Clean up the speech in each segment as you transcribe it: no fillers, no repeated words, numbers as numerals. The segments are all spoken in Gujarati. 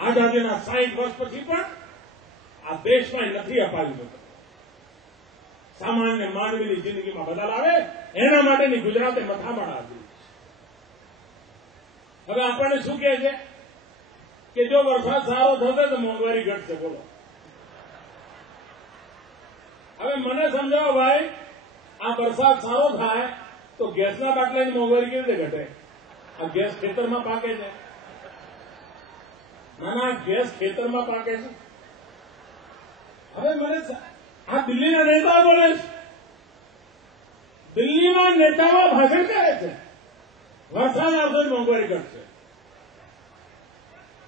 આઝાદીના 60 વર્ષ પછી પણ આ દેશમાં નથી અપાયું હતું. સામાન્ય માનવીની જિંદગીમાં બદલ આવે એના માટેની ગુજરાતે મથામણ આપી. હવે આપણને શું કહે છે કે જો વરસાદ સારો થશે તો મોંઘવારી ઘટશે. બોલો, હવે મને સમજાવો ભાઈ, આ વરસાદ સારો થાય તો ગેસના બાટલાની મોંઘવારી કેવી રીતે ઘટે? આ ગેસ ખેતરમાં પાકે છે. ના, ગેસ ખેતરમાં પાકે છે. હવે મને આ દિલ્હીના નેતાઓ બોલે છે, દિલ્હીમાં નેતાઓ ભાષણ કરે છે વરસાદ આવશે મોંઘવારી ઘટશે.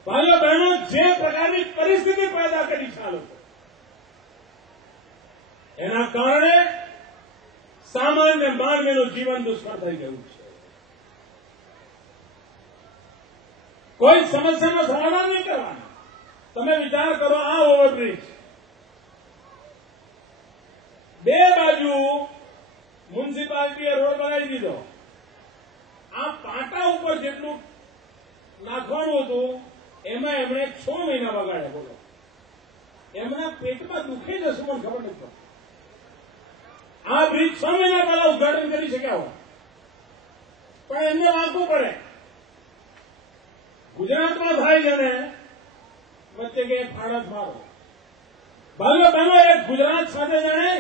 ભાઈઓ બહેનો, જે પ્રકારની પરિસ્થિતિ પેદા કરી છે આ લોકો, એના કારણે સામાન્ય માનવીનું જીવન દુષ્કર થઈ ગયું છે. કોઈ સમસ્યાનો સમાધાન નહીં કરવાનો. તમે વિચાર કરો, આ ઓવરબ્રિજ બે બાજુ મ્યુનિસિપાલિટીએ રોડ બનાવી દીધો. આ પાટા ઉપર જેટલું નાખવાનું હતું એમાં એમણે 6 મહિના બગાડ્યા. બોલો, એમના પેટમાં દુખી જશે મને ખબર નથી પડતી. આ બ્રિજ 6 મહિના પહેલા ઉદઘાટન કરી શક્યા હોય, પણ એમને વાંચવું પડે. ગુજરાતમાં થાય છે ને વચ્ચે કે ફાળત મારો. ભાઈઓ બહેનો, એક ગુજરાત સાથે જાણે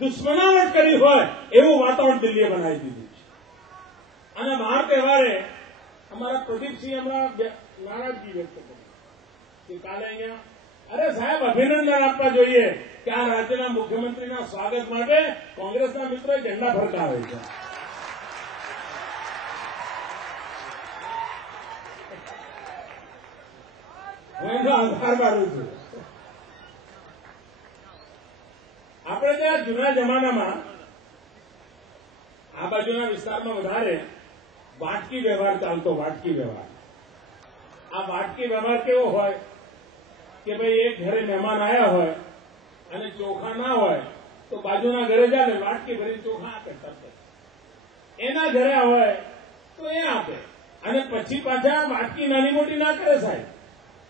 દુશ્મનાવટ કરી હોય એવું વાતાવરણ દિલ્હીએ બનાવી દીધું છે. અને મહા તહેવારે અમારા પ્રદીપસિંહ હમણાં નારાજગી વ્યક્ત કરી કે કાલે અહીંયા અરે સાહેબ અભિનંદન આપવા જોઈએ કે આ રાજ્યના મુખ્યમંત્રીના સ્વાગત માટે કોંગ્રેસના મિત્રોએ ઝંડા ફરકાવે છે. હું એનો આભાર માનું છું. આપણે ત્યાં જૂના જમાનામાં આ બાજુના વિસ્તારમાં વધારે વાટકી વ્યવહાર ચાલતો. વાટકી વ્યવહાર, આ વાટકી વ્યવહાર કેવો હોય કે ભાઈ એક ઘરે મહેમાન આવ્યા હોય અને ચોખા ના હોય તો બાજુના ઘરે જાય વાટકી ભરી ચોખા આપે. એના ઘરે હોય તો એ આપે અને પછી પાછા વાટકી નાની મોટી ના કરે સાહેબ,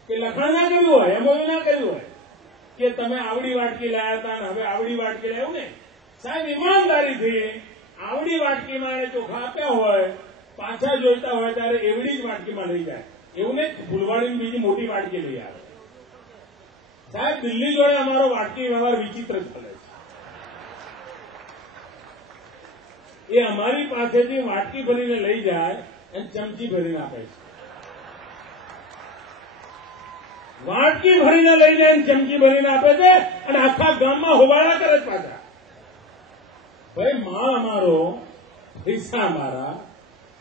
કે લખાણ ના કર્યું હોય, એમઓયુ ના કર્યું હોય કે તમે આવડી વાટકી લાયા હતા અને હવે આવડી વાટકી લાવ્યું ને. સાહેબ ઈમાનદારીથી આવડી વાટકીમાં એને ચોખા આપ્યા હોય, પાછા જોઈતા હોય ત્યારે એવડી જ વાટકીમાં લઈ જાય. એવું નહીં ફૂલવાડીની બીજી મોટી વાટકી લઈ આવે. સાહેબ દિલ્હી જોડે અમારો વાટકી વ્યવહાર વિચિત્ર ચાલે છે. એ અમારી પાસેથી વાટકી ભરીને લઈ જાય અને ચમચી ભરીને આપે છે. વાટકી ભરીને લઈ જાય ચમચી ભરીને આપે છે અને આખા ગામમાં હોબાળા કરે છે પાછા. ભાઈ માં અમારો, પૈસા અમારા,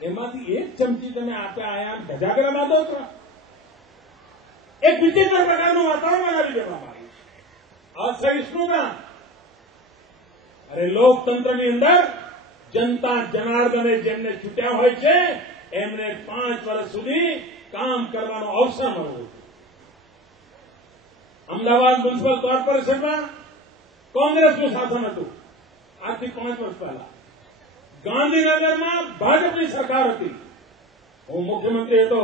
એમાંથી એક ચમચી તમે આપ્યા આયા ધજાગરામાં દો છો. એક વિચિત્ર પ્રકારનું વાતાવરણ બનાવી દેવામાં આવ્યું છે. અસહિષ્ણુતા. અરે લોકતંત્રની અંદર જનતા જનાર્દને જેમને ચૂંટ્યા હોય છે એમને 5 વર્ષ સુધી કામ કરવાનો અવસર મળવો. અમદાવાદ મ્યુનિસિપલ કોર્પોરેશનમાં કોંગ્રેસનું શાસન હતું આજથી 5 વર્ષ પહેલા. ગાંધીનગરમાં ભાજપની સરકાર હતી. હું મુખ્યમંત્રી હતો.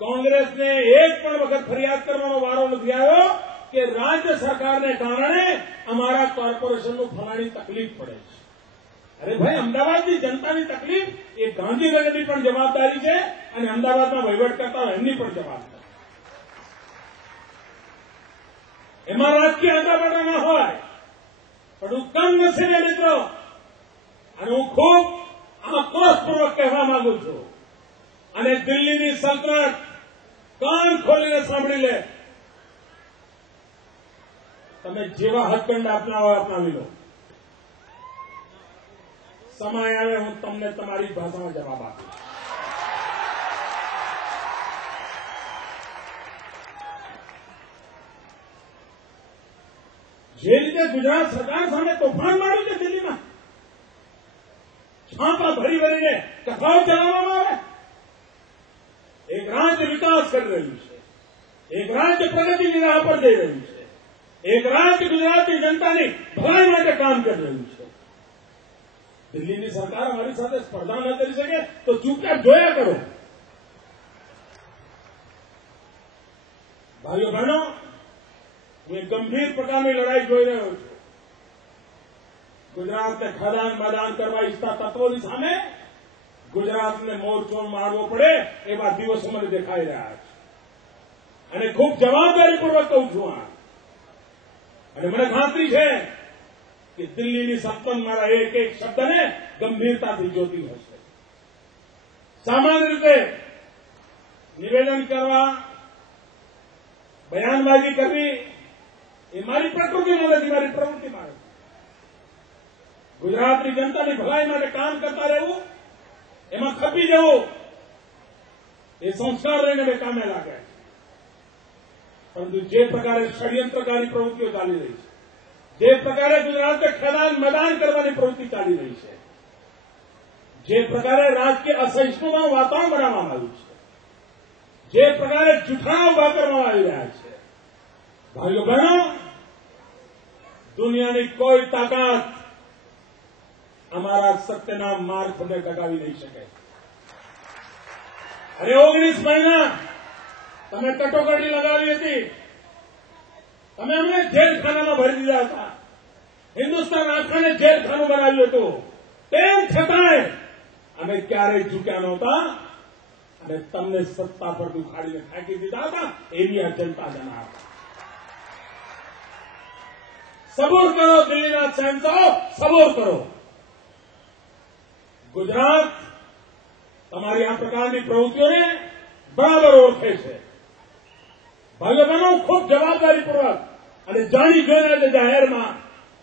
કોંગ્રેસને એક પણ વખત ફરિયાદ કરવાનો વારો નથી આવ્યો કે રાજ્ય સરકારને કારણે અમારા કોર્પોરેશનનું ફલાણી તકલીફ પડે છે. અરે ભાઈ, અમદાવાદની જનતાની તકલીફ એ ગાંધીનગરની પણ જવાબદારી છે અને અમદાવાદમાં વહીવટ કરતા એમની પણ જવાબદારી. એમાં રાજકીય આંદાબાડા ન હોય, પણ હું કમનસીબે મિત્રો, અને હું ખૂબ આક્રોશપૂર્વક કહેવા માંગુ છું અને દિલ્હીની સલ્તનત કાન ખોલીને સાંભળી લે, તમે જેવા હથકંડ અપનાવો અપનાવી લો. સમય આવે હું તમને તમારી ભાષામાં જવાબ આપીશ. જે રીતે ગુજરાત સરકાર સામે તોફાન માર્યું છે દિલ્હીમાં, છાપા ભરી ભરીને કથાઓ ચલાવવામાં આવે. એક રાજ્ય વિકાસ કરી રહ્યું છે, એક રાજ્ય પ્રગતિની રાહ પર જઈ રહ્યું છે, એક રાજ્ય ગુજરાતની જનતાની ભલાઈ માટે કામ કરી રહ્યું છે. દિલ્હીની સરકાર અમારી સાથે સ્પર્ધા ન કરી શકે તો ચૂપચાપ જોયા કરો. ભાઈઓ બહેનો, હું એક ગંભીર પ્રકારની લડાઈ જોઈ રહ્યો છું. ગુજરાતને ખદાન મદાન કરવા ઈચ્છતા તત્વોની સામે ગુજરાતને મોરચો મારવો પડે એવા દિવસો મને દેખાઈ રહ્યા છે. અને ખૂબ જવાબદારીપૂર્વક કહું છું આ. અને મને ખાતરી છે કે દિલ્હીની સત્તન મારા એક એક શબ્દને ગંભીરતાથી જોતી હશે. સામાન્ય રીતે નિવેદન કરવા, બયાનબાજી કરવી એ મારી પ્રકૃતિમાં નથી, મારી પ્રવૃત્તિમાં નથી. ગુજરાતની જનતાની ભલાઈ માટે કામ કરતા રહેવું, એમાં ખપી જવું, એ સંસ્કાર લઈને મેં કામે લાગે. પરંતુ જે પ્રકારે ષડયંત્રકારી પ્રવૃત્તિઓ ચાલી રહી છે, જે પ્રકારે ગુજરાતને ખદાન મદાન કરવાની પ્રવૃત્તિ ચાલી રહી છે, જે પ્રકારે રાજકીય અસહિષ્ણુતાનું વાતાવરણ બનાવવામાં આવ્યું છે, જે પ્રકારે જૂઠાણા ઉભા કરવામાં આવી રહ્યા છે, ભાઈઓ બહેનો, દુનિયાની કોઈ તાકાત અમારા સત્યના માર્ગ પર ટકાવી નહીં શકે. અરે 19 મહિના તમે કટોકટી લગાવી હતી, તમે અમને જેલખાનામાં ભરી દીધા હતા, હિન્દુસ્તાન આખાને જેલખાનું બનાવ્યું હતું. તેમ છતાંય અમે ક્યારેય ઝૂક્યા નહોતા અને તમને સત્તા પર દુખાડીને ફેંકી દીધા હતા. એવી આ જનતા જનાર. સબૂર કરો દિલ્હીના શહેનશાહો, સબૂર કરો. ગુજરાત તમારી આ પ્રકારની પ્રવૃત્તિઓને બરાબર ઓળખે છે. ભાઈઓ બહેનો, ખૂબ જવાબદારીપૂર્વક અને જાણી જોઈને જાહેરમાં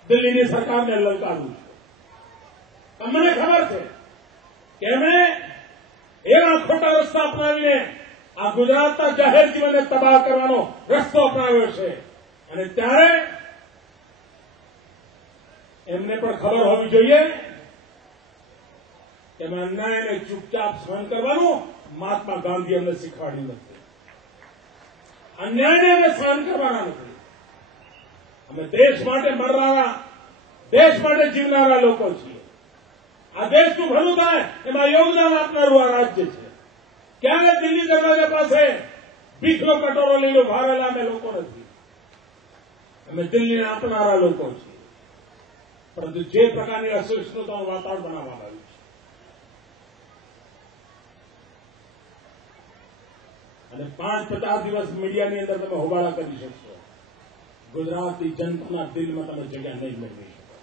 દિલ્હીની સરકારને લલકારું છું. મને ખબર છે કે એમણે એવા ખોટા રસ્તા અપનાવીને આ ગુજરાતના જાહેર જીવનને તબાહ કરવાનો રસ્તો અપનાવ્યો છે. અને ત્યારે એમને પણ ખબર હોવી જોઈએ કે અન્યાયને ચૂપચાપ સહન કરવાનું મહાત્મા ગાંધી અમને શીખવાડ્યું નથી. અન્યાયને અમે સહન કરવાના નથી. અમે દેશ માટે મરનારા, દેશ માટે જીવનારા લોકો છીએ. આ દેશનું ભલું થાય એમાં યોગદાન આપનારું આ રાજ્ય છે. ક્યારે દિલ્હી દરવાજા પાસે ભીખનો કટોરો લઈને ભારેલા અમે લોકો નથી. અમે દિલ્હીને આપનારા લોકો છીએ. પરંતુ જે પ્રકારની અસહિષ્ણુતાનું વાતાવરણ બનાવવામાં આવ્યું છે, અને 5-50 દિવસ મીડિયાની અંદર તમે હોબાળા કરી શકશો, ગુજરાતની જનતાના દિલમાં તમે જગ્યા નહીં મેળવી શકો.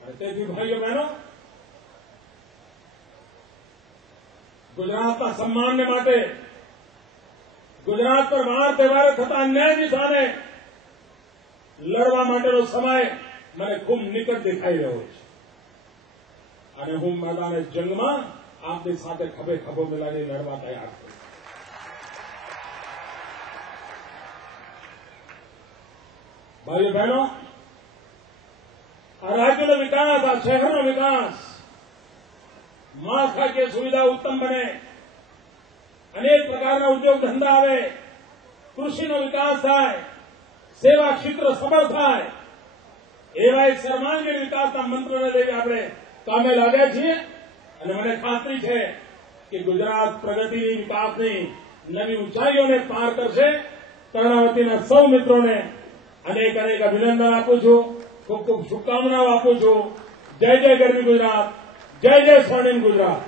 અને તેથી ભાઈઓ બહેનો, ગુજરાતના સન્માનને માટે, ગુજરાત પર વાર તહેવારે થતા અન્યાયની સામે લડવા માટેનો સમય મને ખૂબ નિકટ દેખાઈ રહ્યો છે. અને હું મેદાને જંગમાં આપની સાથે ખભે ખભો મિલાવી લડવા તૈયાર છું. ભાઈઓ બહેનો, આ રાજ્યનો વિકાસ, આ શહેરનો વિકાસ, માળખાકીય સુવિધા ઉત્તમ બને, અનેક પ્રકારના ઉદ્યોગ ધંધા આવે, કૃષિનો વિકાસ થાય, સેવા ક્ષેત્ર સફળ થાય, એવા એક સર્વાંગીણ વિકાસના મંત્રને લઈને આપણે કામે લાગ્યા છીએ. અને મને ખાતરી છે કે ગુજરાત પ્રગતિની, વિકાસની નવી ઊંચાઈઓને પાર કરશે. કર્ણાવતીના સૌ મિત્રોને અનેક અનેક અભિનંદન આપું છું, ખૂબ ખૂબ શુભકામનાઓ આપું છું. જય જય ગરવી ગુજરાત, જય જય સ્વર્ણિમ ગુજરાત.